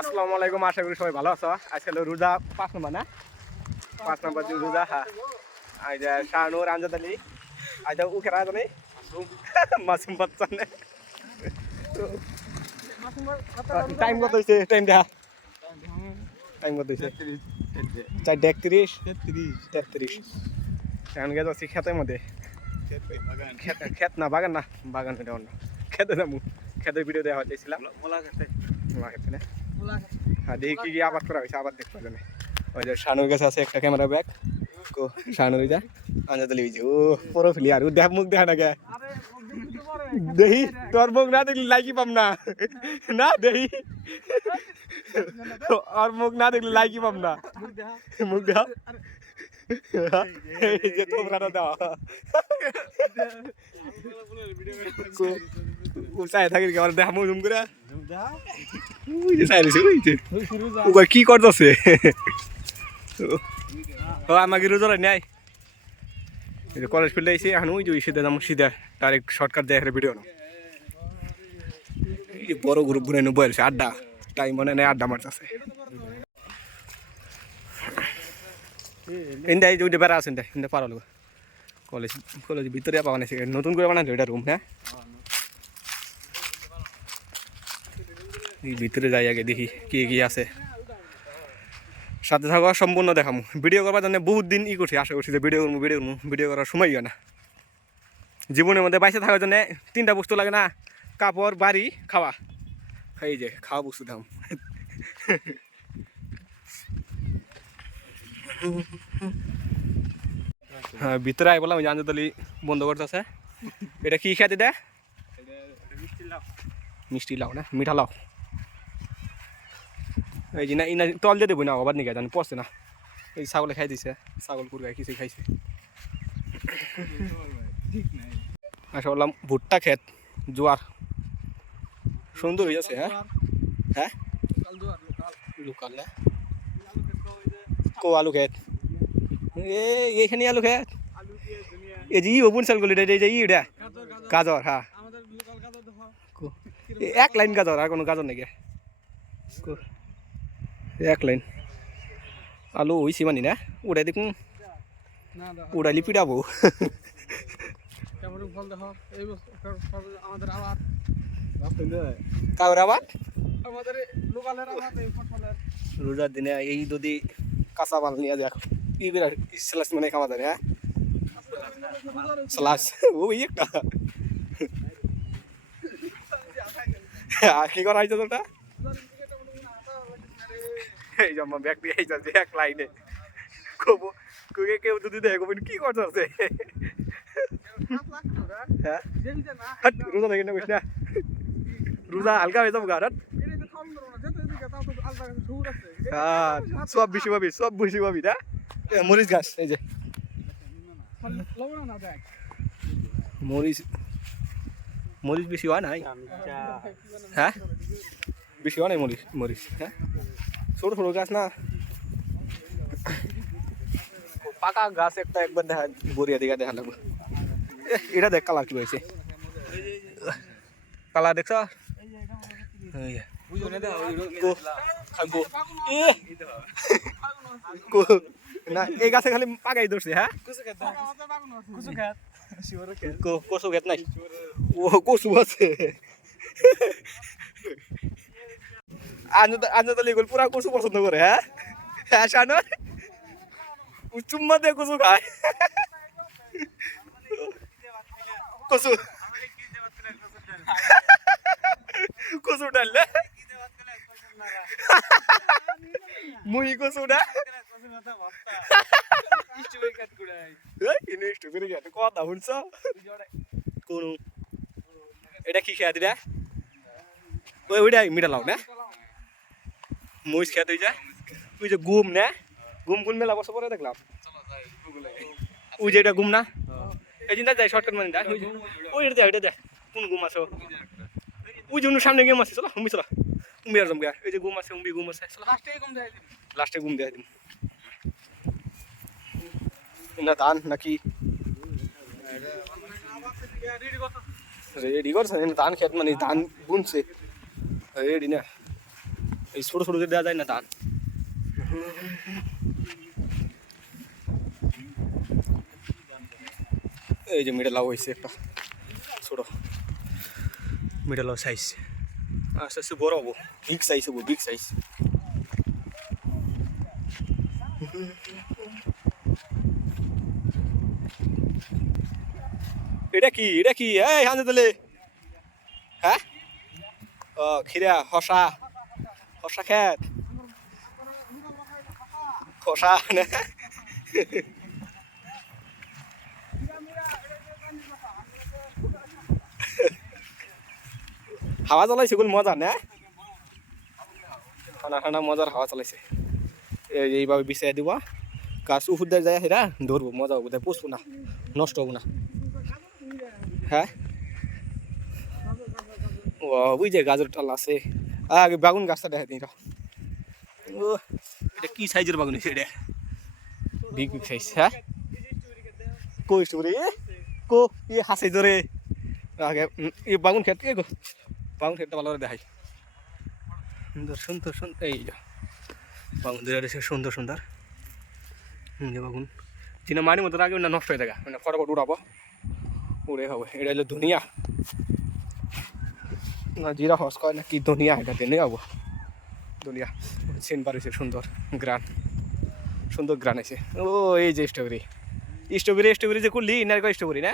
আসসালামু আলাইকুম, আশা করি সবাই ভালো আছো। আজকে হলো রোজা, পাঁচ নম্বর না? পাঁচ নম্বর দিন রোজা হ্যাঁ। আজ শাহনুর, আমজাদ আলী। আজ উখে রাজ নেই মাসুম। বাচ্চা টাইম কত হয়েছে টাইম দেখা টাইম কত হয়েছে চারটে একত্রিশ তেত্রিশ। এখন গেছে আছি খেতের মধ্যে। খেত না, বাগান না। বাগান খেতে যাব খেতের ভিডিও দেওয়া হয়েছিলাম। মোলা খেতে না হ্যাঁ দেখি কি কি আবাদ করা হয়েছে আবার দেখতে পারবে ওই যে শানুর কাছে আছে একটা ক্যামেরা ব্যাগ কো শানুর যা আঞ্জা দিলি ও পুরো ফিলি আর ও দেখ মুখ দেখা না গে দেখি তোর মুখ না দেখলি লাইকি পাম না না দেখি আর মুখ না দেখলি লাইকি পাম না মুখ দেখা এই যে তোমরা দেওয়া উসাই থাকি কি আমার দেখা মুখ জুম করে কি করতেছে ও আমাকে রোজরা নেয় কলেজ ফিল্ডে এসে এখন ওই যে সিধা যাব সিধা ডাইরেক্ট শর্টকাট দেখে ভিডিও না বড় গ্রুপ বুনে বয়ে আছে আড্ডা। টাইম মানে নেই আড্ডা মারতেছে ইন্দা এই যে ওইটা বেড়া আছে ইন্দা ইন্দা পারো কলেজ কলেজ ভিতরে বানাইছে নতুন করে বানাইছে ওইটা রুম হ্যাঁ এই ভিতরে যাই আগে দেখি কি কি আছে। সাথে থাকা সম্পূর্ণ দেখামু। ভিডিও করবার জন্য বহুত দিন ই করছি আশা করছি যে ভিডিও করব ভিডিও করব ভিডিও করার সময় হয় না। জীবনের মধ্যে বাইসে থাকার জন্য তিনটা বস্তু লাগে না কাপড় বাড়ি খাওয়া। এই যে খাওয়া বস্তু দাম হ্যাঁ ভিতরে আই বললাম জানজাতলি বন্ধ করতেছে। এটা কি খেতে দেয় মিষ্টি লাও না? মিঠা লাও এই যে না ইনা তল দিয়ে দেবো না আবার নিকে জানি পচে না। এই ছাগলে খাই দিছে ছাগল কুরগাই কিছু খাইছে। আচ্ছা বললাম ভুট্টা ক্ষেত জোয়ার। সুন্দর হয়ে আছে হ্যাঁ? হ্যাঁ? লোকাল কো আলু ক্ষেত। এ এইখানে আলু ক্ষেত? এই যে ই ওপন গলি এই যে ই এটা। গাজর হ্যাঁ। এক লাইন গাজর আর কোনো গাজর নাকি? এক লাইন। আলু হইছি মানি না? উড়াই দেখুন। আমাদের আবার। কাগর আবার? রোজার দিনে এই যদি কাঁচা মাল নিয়ে যাক ই করে স্লাস মানে খাওয়া যাবে হ্যাঁ? স্লাস। ওই একটা। আর কি করা হয়েছে তোটা এই ব্যাগ দিয়ে এই যাচ্ছে এক লাইনে কবো কুকে কেউ যদি দেখে কবেন কি করতেছে হ্যাঁ? রোজা দেখে না না রোজা হালকা হয়ে যাব গা হাট। আর সব বেশি পাবি সব বেশি পাবি না এ, মরিচ গাছ এই যে। মরিচ মরিচ বেশি হয় নাই? হ্যাঁ? বেশি হয় নাই মরিচ মরিচ হ্যাঁ? ছোট ছোট গাছ না পাকা গাছ একটা একবার দেখা বরিয়া দিঘা দেখা লাগবে এটা দেখ কালার কি হয়েছে কালার দেখছ না এই গাছে খালি পাকাই ধরছে খেত নাই ও কচু আছে আঞ্জাতালি গল, পুরা কচু পছন্দ করে হ্যাঁ? হ্যাঁ শানর চুম্মা দিয়ে কচু খায়। কচু। কচু ডাললে মুহি কচু না কথা শুনছ? কোন এটা কি খেয়া দিরা ওই ওইটা মিঠা লাও না? মহিষ খেয়া তুই যা। ওই যে গুম না গুম কোন মেলা বছর পরে দেখলাম। ওই যে এটা গুম না? এই চিন্তা যাই শর্টকাট মানে দেখ ওই ওই এটা দেখ এটা দেখ কোন গুম আছে? ওই যে সামনে গেম আছে চলো উমি চলো। উমি আর জমগা এই যে গুম আছে উমি গুম আছে চলো। লাস্টে গুম দেয় দিম না ধান নাকি রেডি করছে। ধান খেত মানে ধান বুনছে রেডি না। এই ছোট ছোট দেওয়া যায় না ধান এই যে মিডল লাউ হয়েছে একটা। ছোট। মিডল লাউ সাইজ আস্তে আস্তে বড় হব। বিগ সাইজ হব বিগ সাইজ এটা কি? এটা কি? এই হাতে তাহলে হ্যাঁ? ও খিরা হসা। হসা খেত। হসা না হাওয়া চালাইছে গুলো মজা না? ঠান্ডা ঠান্ডা, মজার হাওয়া চালাইছে এই- এইভাবে বিছাই দিব। গাছ উফুর যায় সেটা ধরবো, মজা হব তাই পুষবো না, নষ্ট হব না। হ্যাঁ? ও যে গাজর টাল আছে। আগে বাগুন গাছটা দেখা দিই ও এটা কি সাইজের বাগুন এটা? বিগ বিগ সাইজ হ্যাঁ? কো স্টোরি কো ই হাসে ধরে। আগে এই বাগুন খেত কে গো। বাগুন খেতটা ভালো করে দেখাই। সুন্দর সুন্দর সুন্দর এই বাগুন ধরে সুন্দর সুন্দর। বাগুন। যিনি মানি মতো আগে না নষ্ট হয়ে থাকে। মানে ফটাফট উড়াবো। উড়ে হবে এটা হলো ধনিয়া জিরা হস কয় না কি ধনিয়া এটা টেনে যাব। ধনিয়া সিন পারিছে সুন্দর গ্রান। সুন্দর গ্রান আছে ও এই যে স্ট্রবেরি। স্ট্রবেরি স্ট্রবেরি যে করলি না স্ট্রবেরি না?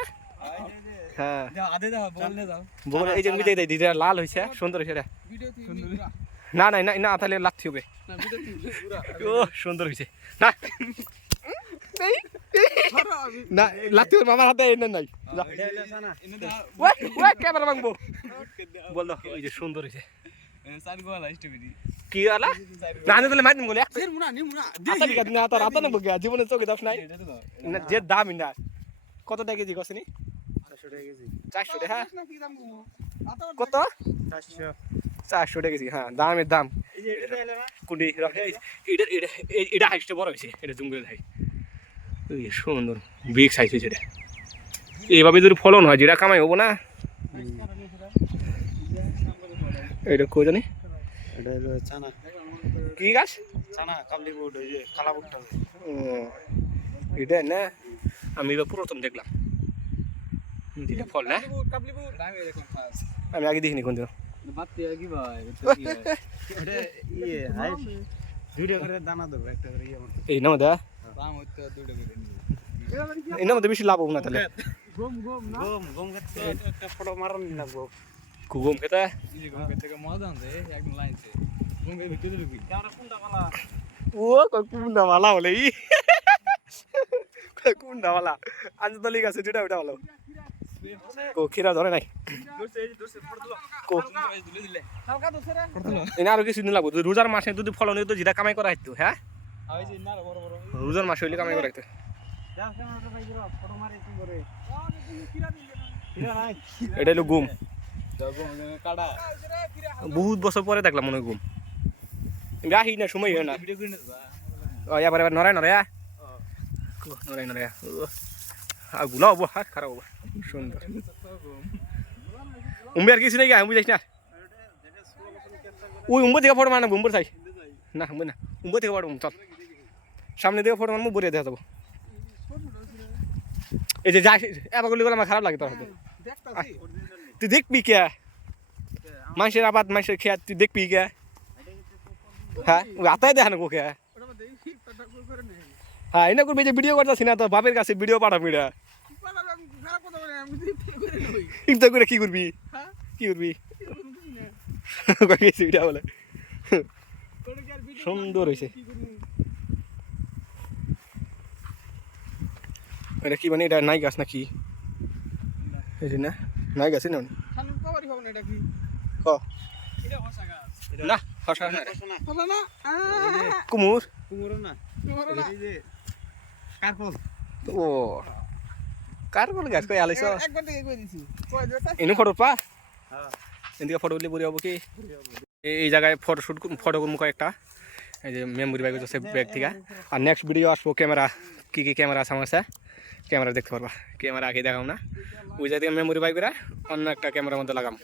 হ্যাঁ। এই যে মিটাই দেয় দিদিরা লাল হয়েছে সুন্দর হয়েছে না না না না তাহলে লাগতে হবে। ও সুন্দর হয়েছে না। না লাগতে হবে আমার হাতে এনে নাই। ওই ওই ক্যামেরা ভাঙবো। বল ওই যে সুন্দর হয়েছে। সার গোলা কি আলা? না আমি তাহলে মাইন বলে ফের মুনা নি মুনা আসলে কাজ না তোর হাতে না বগে জীবনে চোখে দাস নাই। যে দাম না। কত টাকা কেজি কসনি? 400 টাকা কেজি। চারশো টাকা হ্যাঁ। কত? 400 চারশো টাকা কেজি হ্যাঁ দামের দাম। এই যে এটা এটা এটা হাইস্টে বড় হয়েছে এটা জুম করে সুন্দর বিগ সাইজ হয়েছে এটা এইভাবে যদি ফলন হয় যেটা কামাই হব না? এটা কই জানি? এটা হলো চানা। কি গাছ? এটা না? আমি এবার প্রথম দেখলাম। যেটা ফল না? আমি আগে দেখিনি কোনদিন বাত কি ভাই ওটা ইয়ে ভিডিও করে দানা দেবো একটা করে ইয়ে মতো এই নাম দা। বেশি লাভ হব না তাহলে? গম গম না? গম গম খেতে একটা ফটো মারন লাগবো কুগম খেতে? গম খেতে মজা আনছে একদম লাইনছে গম খেতে ভিতরে ঢুকি। ক্যামেরা কোনটা ভালো ও বলে ই। যেটা ওটা ভালো কো খিরা ধরে নাই। দিলো। এনে আরও কিছু দিন লাগবো। রোজার মাসে যদি ফলন হইতো যেটা কামাই করা হইতো হ্যাঁ? আই যে না বড় বড়। রোজার মাসে হইলে কামাই করা মারে এটা হলো গুম বহুত বছর পরে দেখলাম মনে হয় গুম গাহি না সময় হয় না। এবার এবার নড়াই নড়াই নড়াই গুলা হব হাত খারাপ হব। সুন্দর। উম্বে আর কিছু নেই গা বুঝাইস না। ওই উম্বর থেকে ফটো মারনা উম্বর চাই। না উম্বে না। উম্বর থেকে ফটো চল। সামনে থেকে ফটো মারবো বরিয়ে দেখা যাব। এই যে যাই এবার গুলি আমার খারাপ লাগে তোর হাতে। তুই দেখবি কে? মানুষের আবাদ মানুষের খেয়া তুই দেখবি কে? হ্যাঁ আতাই দেখা না ফটো করে নেই হ্যাঁ এনে করবি যে ভিডিও করতেছি না তো বাপের কাছে ভিডিও পাঠাবি না। আমি দিতে করে কি করবি? হ্যাঁ? কি করবি? ভিডিও বলে। কি সুন্দর হয়েছে কি করি এটা কি মানে এটা নাই গাছ না কি যে না? নাই গাছ না এটা এটা কুমুর? ও কার কোন গাছ, কই আলাইছ একবার থেকে কই দিছি কই দিটা এনে ফটো পা? হ্যাঁ এদিকে ফটো বলি হব কি? এই- জায়গায় ফটো শুট ফটো করব কয়েকটা। এই যে মেমোরি ব্যাগ হচ্ছে ব্যাগ থেকে আর নেক্সট ভিডিও আসব, ক্যামেরা। কী কী ক্যামেরা আছে আমার ক্যামেরা দেখতে পারবা। ক্যামেরা আগে দেখাম না। ওই জায়গা মেমোরি বাইক করে অন্য একটা ক্যামেরার মধ্যে লাগাম।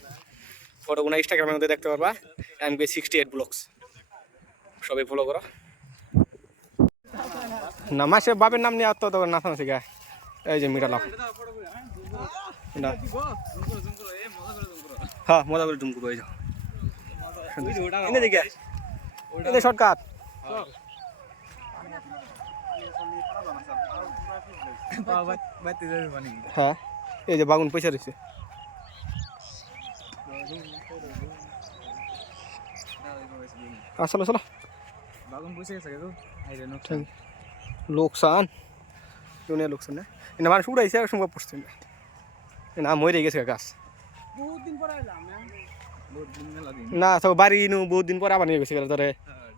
ফটোগুলো ইনস্টাগ্রামের মধ্যে দেখতে পারবা। M K sixty eight vlogs সবাই ফলো করো। না, মাসে বাবের নাম নিয়ে তো তখন নাচানো শিখা এই যে মিটালাম হ্যাঁ মজা করে ডুমকু হয়ে যাও শর্টকাট। হ্যাঁ এই যে বাগুন পয়সা রয়েছে আসলো আসলো বাগুন লোকসান দুনিয়া লোকসান না এটা মানুষ উড়াইছে আর সঙ্গে পড়ছে না মরে গেছে গাছ বহুত না সব বাড়ি নু বহুত দিন পরে আবার নিয়ে গেছে তোরে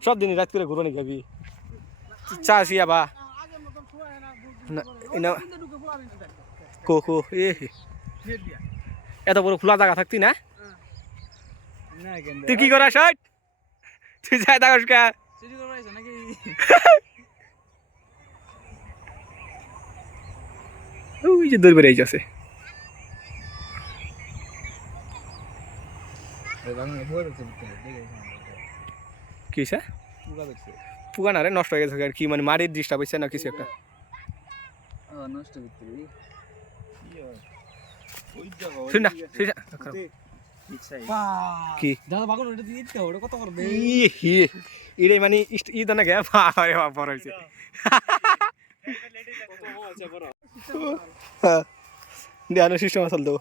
সব দিন রাত করে ঘুরো নি যাবি চা আসি আবা না কো কো এ এত বড় খোলা জায়গা থাকতি না? না তুই কি করাস হট? তুই যাই থাকস কা। করে ওই যে দূর বেড়ে যাচ্ছে। কি সে? পুকা দেখছে পুগান নষ্ট হয়ে গেছে আর কি মানে মারির ডিস্টার্ব হয়েছে না কিছু একটা। নষ্ট করতে ওই জায়গা না শুন না কি? দাদা বাগুন ওটা দিয়ে দিতে ওটা কত করে দে ই হি ইরে মানে ইষ্ট- ই দানা গে আরে বাপ বড় হইছে দেয়ানো সিস্টেম আসল তো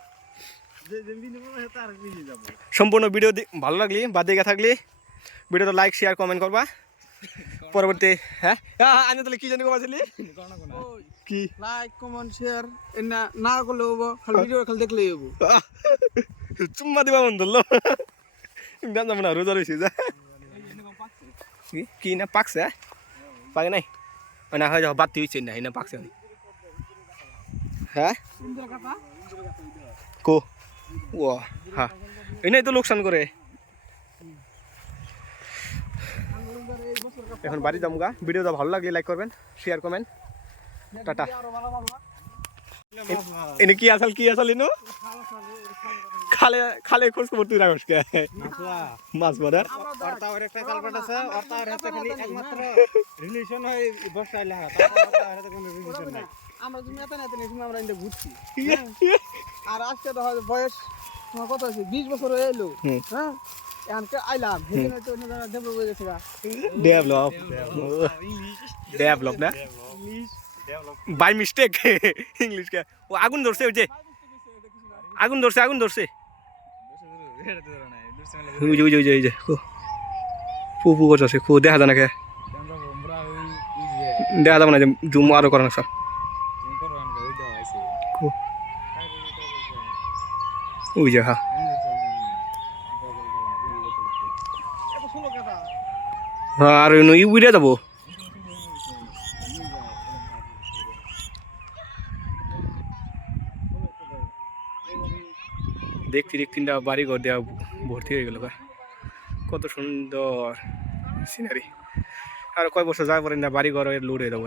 যে যেমনি নেব তার বেশি যাব। সম্পূর্ণ ভিডিও দি- ভালো লাগলি বা দেখে থাকলি ভিডিওটা লাইক শেয়ার কমেন্ট করবা। পরবর্তী হ্যাঁ? আমি তাহলে কি জানি কোন কি? লাইক কমেন্ট শেয়ার এনা না করলে হব খালি ভিডিও খালি দেখলেই হব। চুম্মা দিবা মন ধরলো জানতাম না রোজা রয়েছে যা। কি? না পাকছে পাকে নাই? না হয় যাও বাতি হয়েছে না না পাকছে হ্যাঁ? কো? ও হ্যাঁ এনে তো লোকসান করে। এখন বাড়ি যাব গা ভিডিওটা ভালো লাগলে লাইক করবেন শেয়ার করবেন। টাটা। এনে কি আসল কি আসল ইনো? খালে খালে খোঁজ খবর তুই রাখস কে? মাছ বাজার অর্তাওয়ার একটা কালপাট আছে অর্তাওয়ার হাতে খালি একমাত্র রিলেশন হয় হাতে কোনো রিলেশন নাই। আমরা তুমি এত না এত নেই আমরা ইন্দে ঘুরছি। আর আজকে তো হয় বয়স তোমার কত আছে বিশ বছর হয়ে এলো। হ্যাঁ? এখানকে আইলাম সেদিন হয়তো অন্য জায়গায় ডেভেলপ হয়ে গেছে ডেভেলপ ডেভেলপ না? বাই মিস্টেক ইংলিশ কে। ও, আগুন ধরছে, ওই যে। আগুন ধরছে আগুন ধরছে। ওই যে ওই যে ওই যে ওই যে কো পু পু করছে কো দেখা যায় না কে। দেখা যাবে না যে জুম আরও করে না স্যার ওই যে হ্যাঁ আর ওই যাব। দেখছি দেখছি তিনটা বাড়ি ঘর দেওয়া ভর্তি হয়ে গেল কত সুন্দর সিনারি আর কয় বছর যাওয়ার পরে না বাড়ি ঘর লোড হয়ে যাব